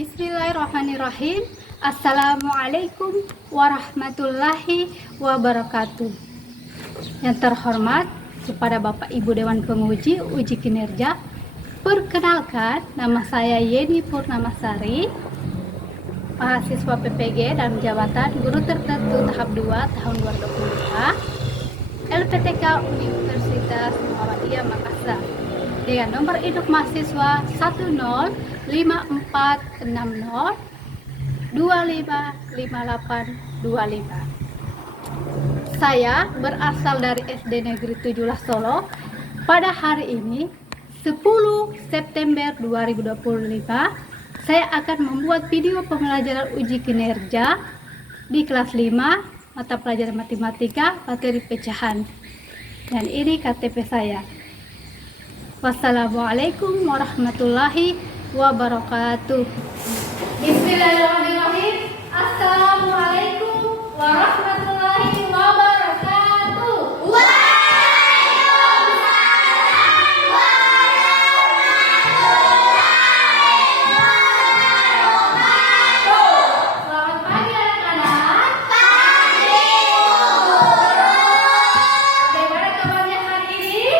Bismillahirrahmanirrahim. Assalamualaikum warahmatullahi wabarakatuh. Yang terhormat kepada Bapak Ibu Dewan Penguji Uji Kinerja, perkenalkan nama saya Yeni Purnamasari, mahasiswa PPG dalam jabatan Guru Tertentu tahap 2 tahun 2022 LPTK Universitas Muhammadiyah Makassar dengan nomor induk mahasiswa 105460255825. Saya berasal dari SD Negeri 17 Solo. Pada hari ini 10 September 2025, saya akan membuat video pembelajaran uji kinerja di kelas 5 mata pelajaran matematika materi pecahan. Dan ini KTP saya. Wassalamualaikum warahmatullahi wabarakatuh. Bismillahirrahmanirrahim. Assalamualaikum warahmatullahi wabarakatuh. Selamat pagi anak-anak. Bagaimana kabarnya hari ini?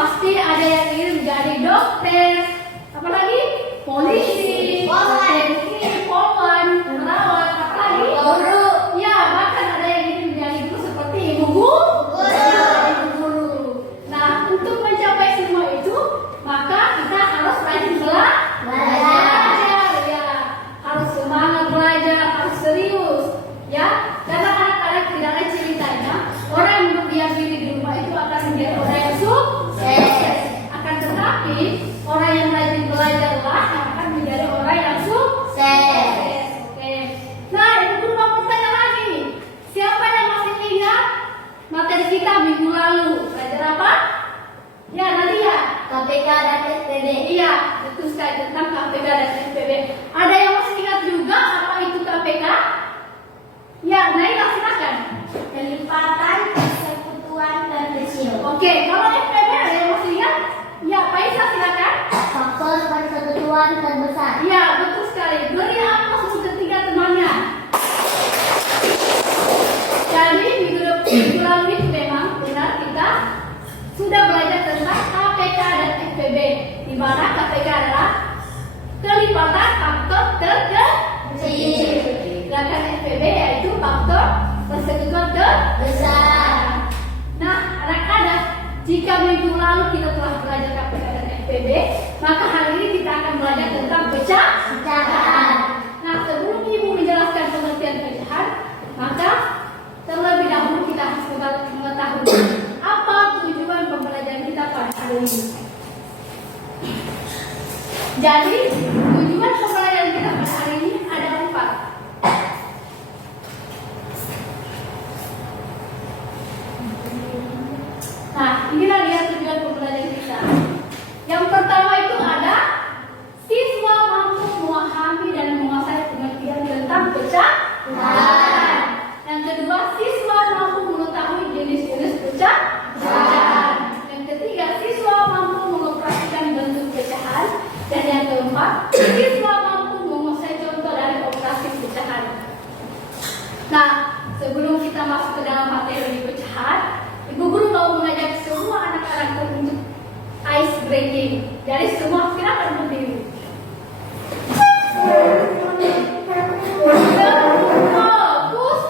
Pasti ada yang ingin menjadi dokter, apalagi polisi, TNI, polwan, perawat, apalagi guru. Ya, bahkan ada yang ingin menjadi guru seperti ibu guru. Nah, untuk mencapai semua itu, maka kita harus rajin belajar. Ya, harus semangat belajar, harus serius. Ya, karena anak-anak tidak ada ceritanya orang yang berdiam diri di rumah itu akan menjadi orang yang sukses. Akan tetapi orang yang rajin belajarlah yang akan menjadi orang yang sukses. Oke. Nah, ibu guru mau bertanya lagi nih. Siapa yang masih ingat materi kita minggu lalu? Belajar apa? Ya, Nadia. KPK dan SPB. Iya, betul sekali tentang KPK dan SPB. Ada yang masih ingat juga apa itu KPK? Ya, Naila silakan. Kelipatan, persekutuan, dan rasio. Oke, kalau SPB ada yang masih ingat? Ya, Faisal silakan. Faktor persekutuan terbesar. Ya, betul sekali. Beri apa sebut ketiga temannya. Jadi minggu lalu itu memang benar kita sudah belajar tentang KPK dan SPB, di mana KPK adalah kelipatan faktor terkecil, sedangkan SPB yaitu faktor persekutuan terbesar. Nah, anak-anak, jika minggu lalu kita telah belajar KPK dan SPB, maka hari ini kita akan belajar tentang pecahan. Nah, sebelum ibu menjelaskan pengertian pecahan, maka terlebih dahulu kita harus mengetahui apa tujuan pembelajaran kita pada hari ini. Jadi, tujuan pembelajaran kita pada hari ini ada 4. Nah, inilah dia tujuan pembelajaran kita. Yang pertama itu ada siswa mampu memahami dan menguasai pengertian tentang pecahan. Yang kedua, siswa mampu mengetahui jenis-jenis pecahan. Yang ketiga, siswa mampu mengoperasikan bentuk pecahan. Dan yang keempat, siswa mampu menguasai contoh dari operasi pecahan. Nah, sebelum kita masuk ke dalam materi pecahan, ibu guru mau mengajak semua anak-anak untuk ice breaking. Jadi semua silakan berdiri. Fokus,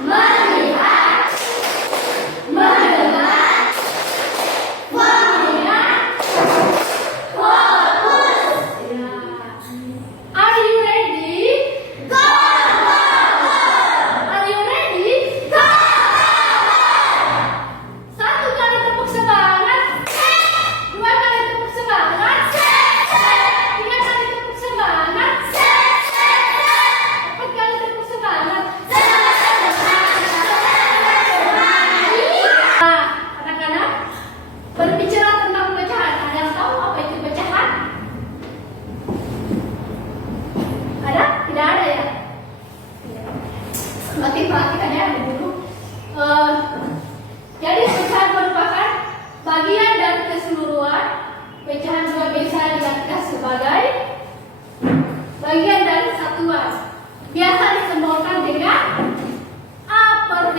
melihat, mendengar, mengingat, fokus. Ya. Are you ready? Go! Are you ready? Go! 1 kali tepuk semangat. 2 kali tepuk semangat. 3 kali tepuk semangat. 4 kali tepuk semangat. Nah, anak-anak, berbicara tentang pecahan, ada yang tahu apa itu pecahan? Ada? Tidak ada ya? Nanti perhatikan ya dulu. Jadi pecahan merupakan bagian dari keseluruhan. Pecahan juga bisa diartikan sebagai bagian dari satuan. Biasa disembolkan dengan A per B,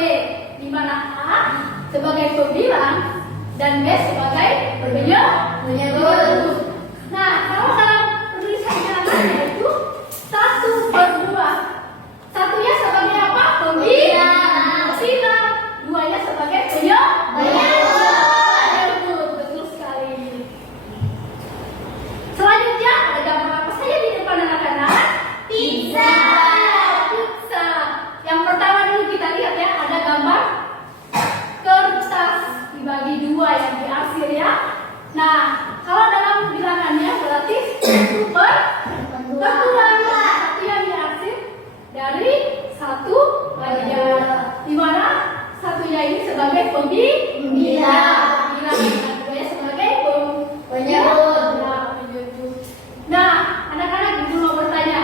di mana A sebagai pembilang dan B sebagai penyebut. Nah, kalau dalam penulisan bilangannya itu 1/2. Satunya sebagai apa? Pembilang. 2-nya sebagai penyebut. Betul sekali. Selanjutnya ada gambar apa saja di depan anak-anak? Pizza. Yang pertama dulu kita lihat ya, ada gambar kertas dibagi 2 yang diarsir ya. Nah, kalau dalam bilangannya berarti 1/2. Satu yang diarsir dari 1 bagian, di mana satunya ini sebagai pembilang, yang kedua sebagai penyebut. Nah, anak-anak dulu mau bertanya,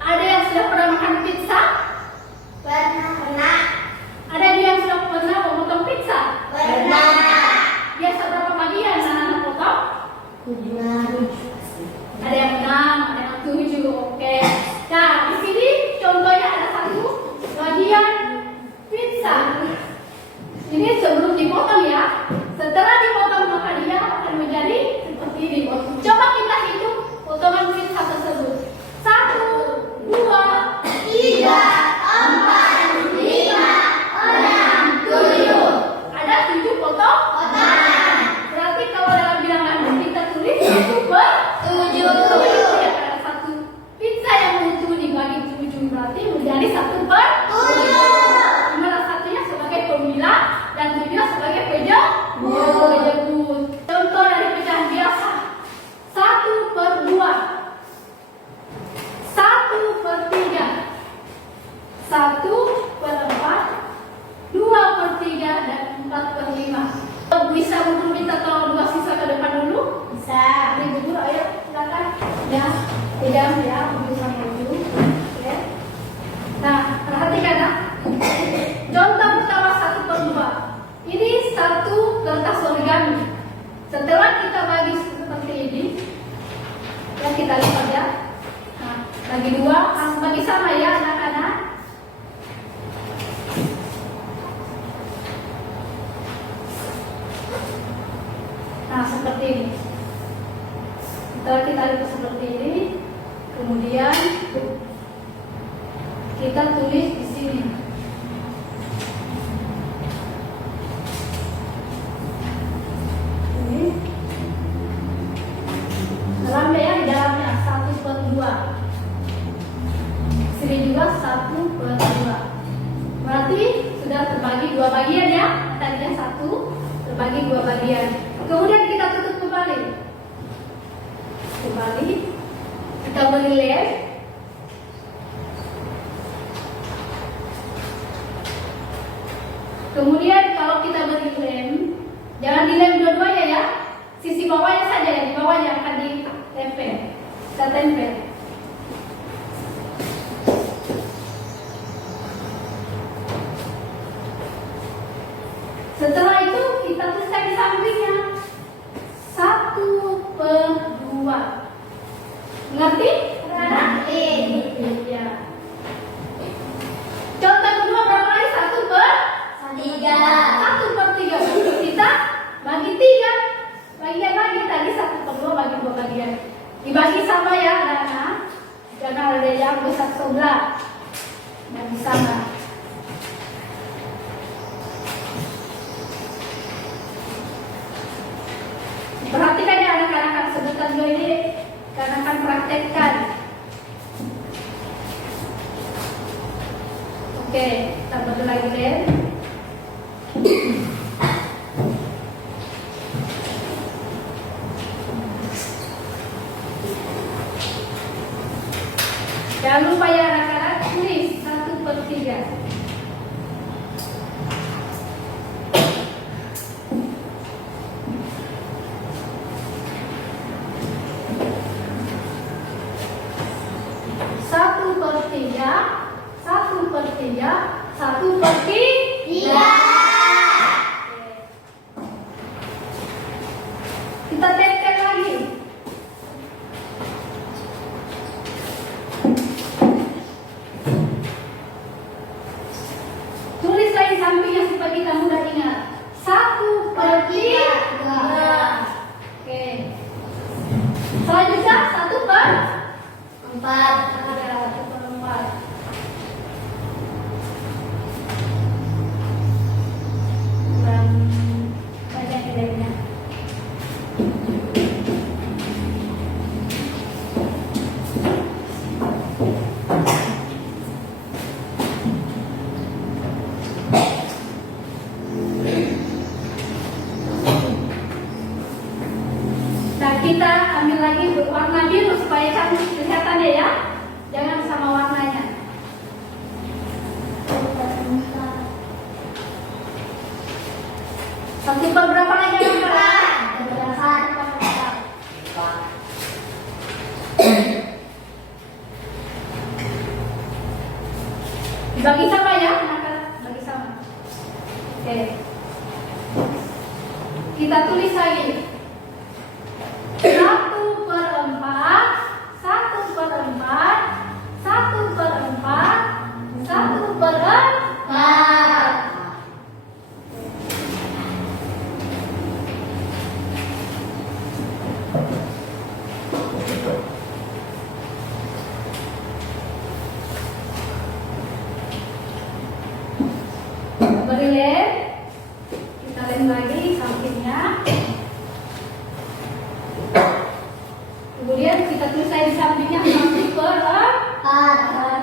ada yang sudah pernah makan pizza? Pernah. Ada yang sudah pernah memotong pizza? Pernah. Biasa berapa bagian anak-anak potong? 7. Ada yang 6, ada yang 7. Oke. Nah, di sini contohnya ada 1 bagian pizza. Ini sebelum dipotong ya. Setelah dipotong Diam ya, bisa maju. Oke. Nah, perhatikan ya. Contoh pertama 1/2. Ini satu kertas origami. Setelah kita bagi seperti ini, ya kita lihat ya. Nah, bagi dua, langsung bagi sama ya anak-anak. Nah, seperti ini. Setelah kita lipat seperti ini, kemudian kita tulis di sini. Ini dalamnya ya, di dalamnya 1/2. Sini juga 1/2. Berarti sudah terbagi dua bagian ya. Tadinya 1 terbagi dua bagian. Kemudian kita tutup kembali. Kita beri lem. Kemudian kalau kita beri lem, jangan dilem dua-duanya ya. Sisi bawahnya saja ya, di bawahnya akan ditempel. Kita tempel. Setelah itu kita tuliskan di sampingnya 1/2. Ngerti? Ngerti. Ya. Contoh kedua berapa kali? 3. 1/3. Kita bagi 3 bagian lagi tadi 1/2 bagi 2 bagian. Dibagi sama ya anak-anak. Jangan ada yang besar sebelah. Bagi sama. Perhatikan ya anak-anak, sebentar dulu ini karena akan praktekkan. Oke, kita buat lagi lem. Jangan lupa ya anak-anak, tulis 1/3. Kita tempel lagi. Tulis lagi sampingnya supaya kita mudah ingat. 1/3. Oke. Selanjutnya 1/4. Ada 1/4. Dan banyak lemnya. Kita ambil lagi warna biru supaya cantik kelihatannya ya. Jangan sama warnanya. Satu per berapa lagi anak-anak? Dibagi sama ya anak-anak, bagi sama. Oke. Kita tulis lagi. 1/4, 1/4, 1/4, 1/4. Beri lem, kita lem lagi sampingnya. Kemudian kita tulis di sampingnya 1/4.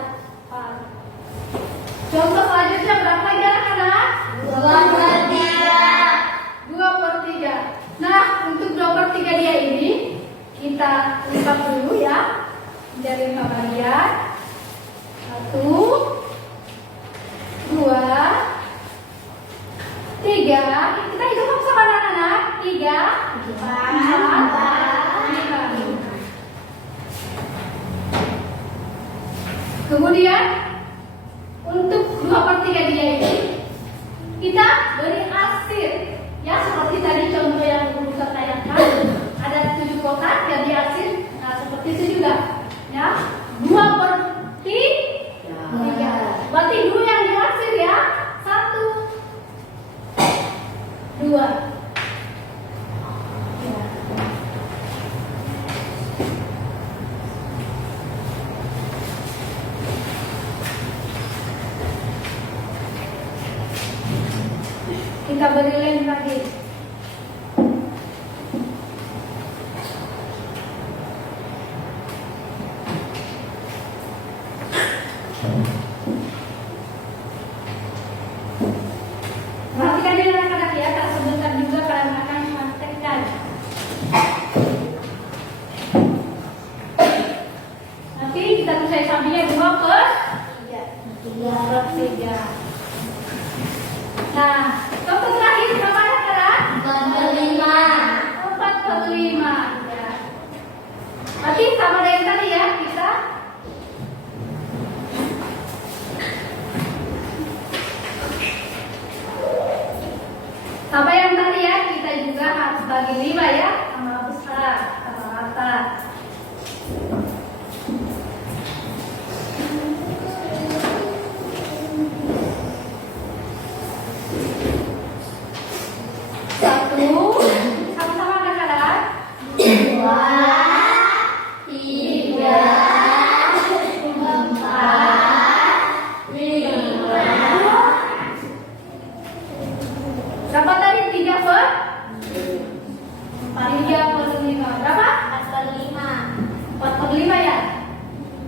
Contoh selanjutnya berapa lagi anak-anak? 2/3. Nah, untuk 2/3 dia ini kita lipat dulu ya menjadi 5 bagian. 1, 2, 3. Kita hitung sama anak-anak. 3, 4, 5. Kemudian untuk 2/3 dia ini kita beri hasil ya, seperti tadi contoh yang Guru tanyakan, ada 7 kotak yang dihasil. Nah, seperti itu juga ya, 2/3. Berarti 2 yang dihasil ya, 1, 2. Kita beri lem lagi. Perhatikan ini anak-anak ya, tak sebentar juga kalian akan praktekkan. Nanti kita tulis sampingnya 2/3. Nah, contoh terakhir berapa anak-anak? 4/5. Ya. Nanti sama dengan tadi ya, kita sama yang tadi ya, kita juga harus bagi 5 ya, sama besar, sama rata. Sama-sama anak-anak. 2, 3, 4, 5. Berapa tadi? 3/5. Berapa? 4/5 ya?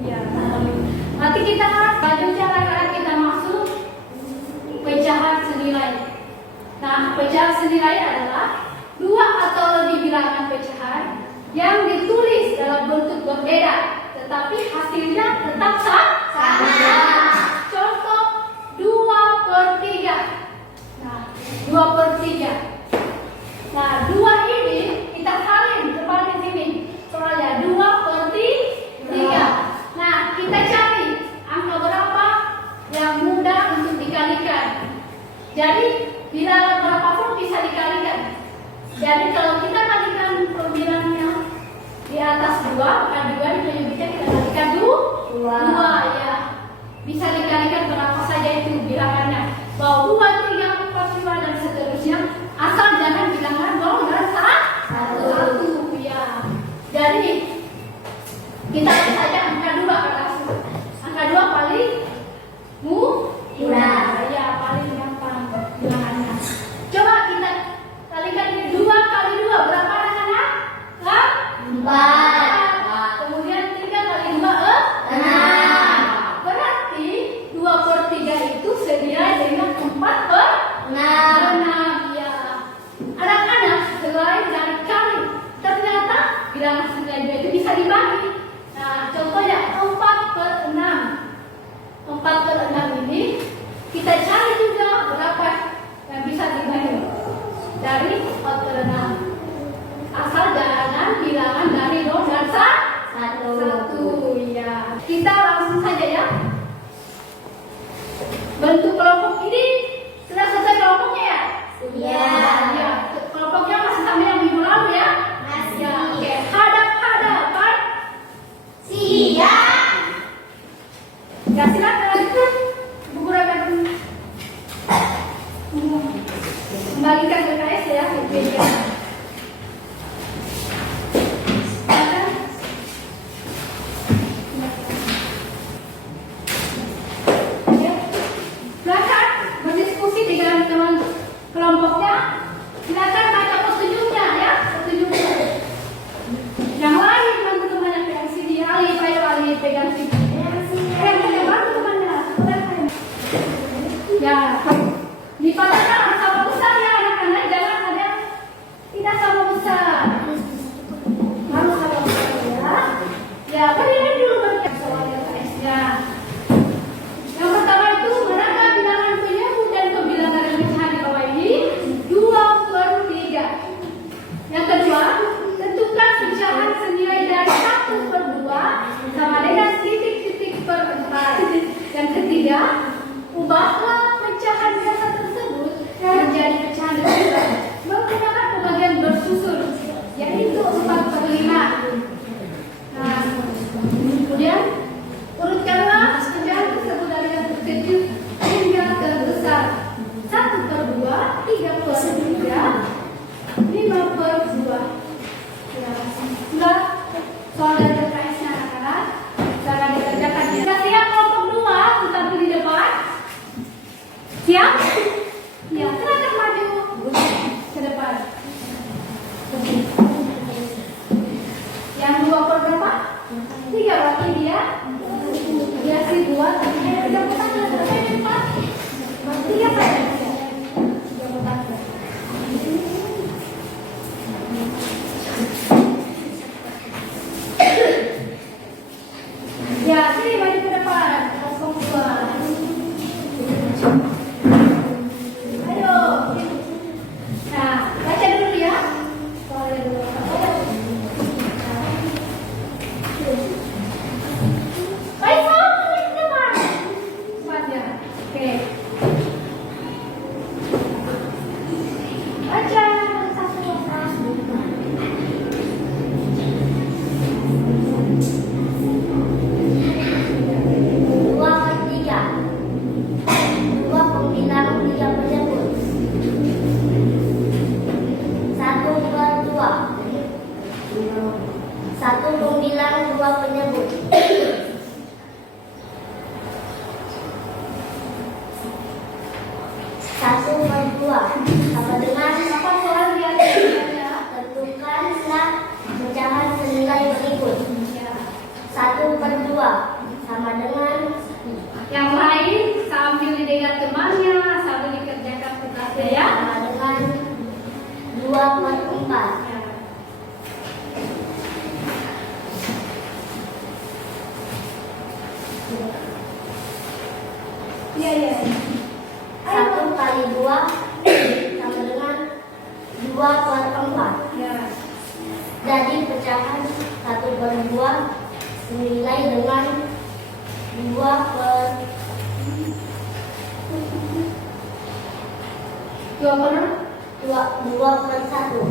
Ya, 4/5. Nanti kita selanjutnya anak-anak kita masuk pecahan senilai. Nah, pecahan senilai adalah 2 atau lebih bilangan pecahan yang ditulis dalam bentuk berbeda, tetapi hasilnya tetap sama. Contoh 2/3. Nah, 2/3. Nah, 2 ini kita salin depan di sini. Soalnya 2/3. Nah, kita cari angka berapa yang mudah untuk dikalikan. Jadi bilangan berapapun bisa dikalikan. Jadi kalau kita kalikan perbilangnya di atas 2, maka 2 bisa kita kalikan 2 ya. Bisa dikalikan berapa saja itu bilangannya. Mau 2, 3, 4, 5 dan seterusnya. Asal jangan bilangan 0 dan 1 ya. Jadi kita lihat saja angka 2 kan. Angka 2 paling mudah. Ya, paling gampang bilangannya. Coba kita kalikan 2 kali 2 berapa anak-anak? 4. Kemudian 3 kali 2 6. Berarti 2/3 itu senilai dengan 4/6 ya. Anak-anak selain dari kali, ternyata bilangan senilai itu bisa dibagi. Nah, contohnya 4/6. 4/6 ini kita cari juga berapa yang bisa dibagi dari 4/6. Asal jangan bilangan dari 0 dan 1 ya. Kita langsung saja ya. Bentuk kelompok ini sudah selesai kelompoknya ya? Sudah. Ya. Kelompoknya masih sama yang minggu lalu ya? Masih. Ya, oke. Hadap-hadapan. Siap. Ya, silakan. Buku raga kembalikan ke KS ya. Silakan. Ya. Silakan berdiskusi dengan teman kelompoknya. Silakan baca petunjuknya ya, petunjuknya. Yang lain bantu temannya pegang sini, Ali pegang sini. Yang bantu temannya. Ya, dipatahkan sama besar ya anak-anak, jangan ada yang tidak sama besar. Harus sama besar ya. Ya, berikan dulu bagi soalnya guys ya. Yang pertama itu manakah bilangan penyebut dan pembilangan yang bisa di bawah ini? 2/3. Yang kedua, tentukan pecahan senilai dari 1/2 sama dengan titik-titik per 4. 3, ubahlah pecahan biasa tersebut menjadi pecahan kedua menggunakan pembagian bersusun, yaitu 4/5. Nah, kemudian urutkanlah pecahan tersebut dari yang terkecil hingga terbesar. 1/2, 3/3, 5/2. Ya, sudah soal dari TKS-nya anak-anak. Cara dikerjakan ya. Sudah siap kelompok 2 kita di depan? Siap? Ya, silakan maju ke depan. Yang 2 per berapa? 3 berarti dia. Dia si 2 tapi dia berapa ke depan? 3 saja. Ya, sini maju ke depan. Kelompok 2. Ayo. Nah, baca dulu ya. Soalnya dulu. Baik, maju ke depan. Baca. Oke. Baca satu satu. 1 pembilang 2 penyebut. 1/2 sama dengan Apa soal dia ada? tentukanlah pecahan senilai berikut. 1/2 sama dengan Yang lain sambil didengar temannya, sambil dikerjakan tugasnya ya. sama dengan 2/4. Iya, iya. 1 kali 2 sama dengan 2/4. Ya. Jadi pecahan 1/2 senilai dengan 2/1. 2/1.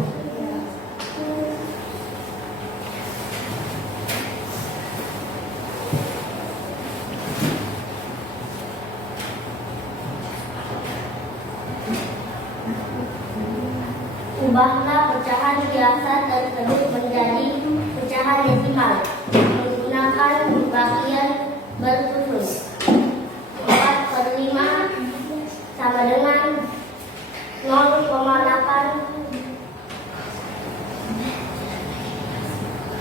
Ubahlah pecahan biasa tersebut menjadi pecahan desimal menggunakan pembagian bersusun. 4/5 sama dengan 0,8.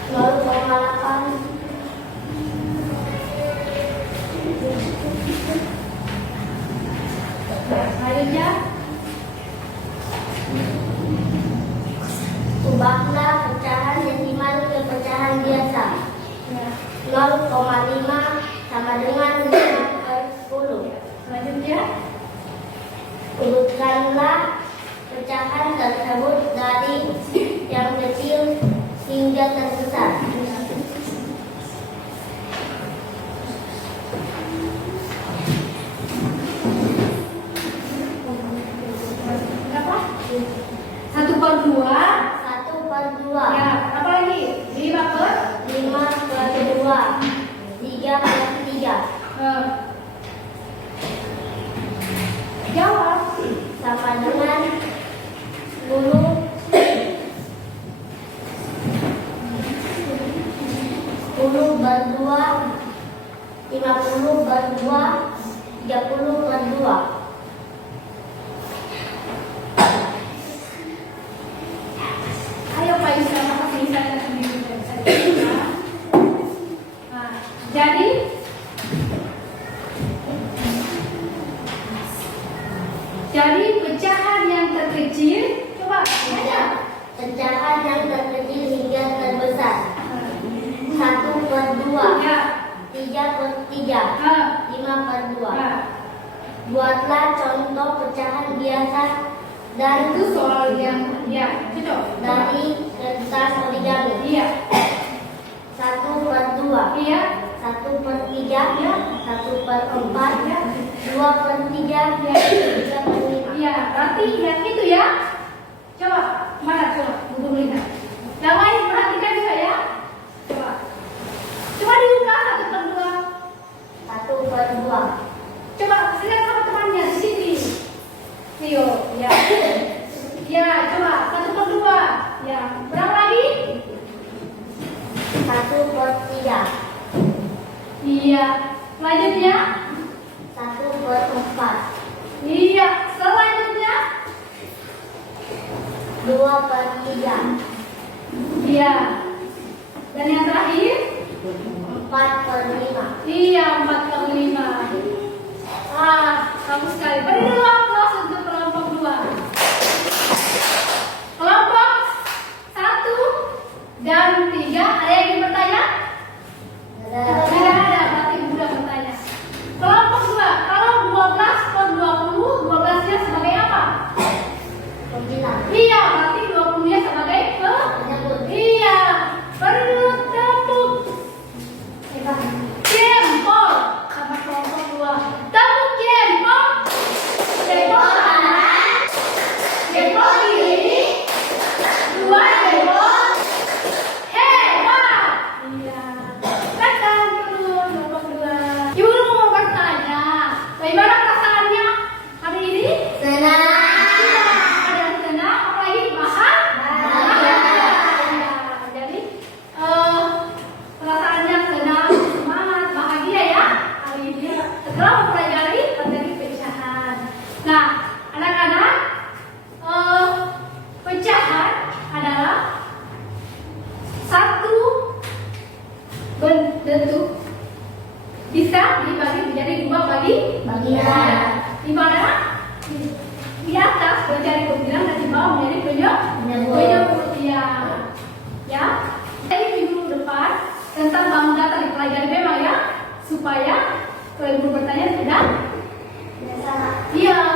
0,8. Selanjutnya, Ubahlah pecahan desimal ke pecahan biasa. 0,5 sama dengan 5/10. selanjutnya, Urutkanlah pecahan tersebut dari yang kecil hingga terbesar. berapa? 1/2. 1/2. Ya, apa lagi? 5/3. 5/2. 3/3 Jawab. sama dengan 10. 10/2. 50/2. 30/2. Ayo Pak Isa, apa bisa sendiri saja. Nah, jadi pecahan yang terkecil, coba baca. Pecahan yang terkecil hingga terbesar. 1/2. Ya. 3/3. 5/2. Nah, Buatlah contoh pecahan biasa dan itu soal yang cocok. dari kertas origami. Iya. 1/2. Iya. 1/3. Iya. 1/4. berarti ingat itu ya. Coba, mana coba, Bubur lihat. Yang lain perhatikan juga ya. Coba. Coba dibuka 1/2. 1/2. Coba lihat sama temannya di sini. Ayo, ya. Ya, coba 1/2. Ya, berapa lagi? 1/3. Iya. Selanjutnya? 1/4. Iya. Selanjutnya? 2/3. Iya. Dan yang terakhir? 4/5. Iya, 4/5. Bagus sekali. Beri dulu aplaus untuk kelompok 2. Kelompok 1 dan 3, ada yang ingin bertanya? Tidak ada, berarti mudah bertanya. Kelompok 2, kalau 12 per 20, 12-nya sebagai apa? 9. Iya, berarti 20-nya sebagai Penyebut. Iya, perlu tepuk jempol sama kelompok 2. Tepuk jempol. Jempol kanan, jempol kiri, 2 jempol. Hebat. Iya. Tekan terus kelompok 2. Ibu mau bertanya, bagaimana perasaannya hari ini? Senang. Ada senang, apalagi bahagia. Jadi perasaannya senang, semangat, bahagia ya. Hari ini setelah mempelajari materi pecahan. Nah, anak-anak, pecahan adalah satu bentuk bisa dibagi menjadi 2 Bagian. di mana di atas menjadi pembilang dan di bawah menjadi Penyebut. penyebut. Ya, ya. Jadi minggu depan tentang bangun data dipelajari memang ya, supaya kalau ibu bertanya tidak. Tidak salah. Iya.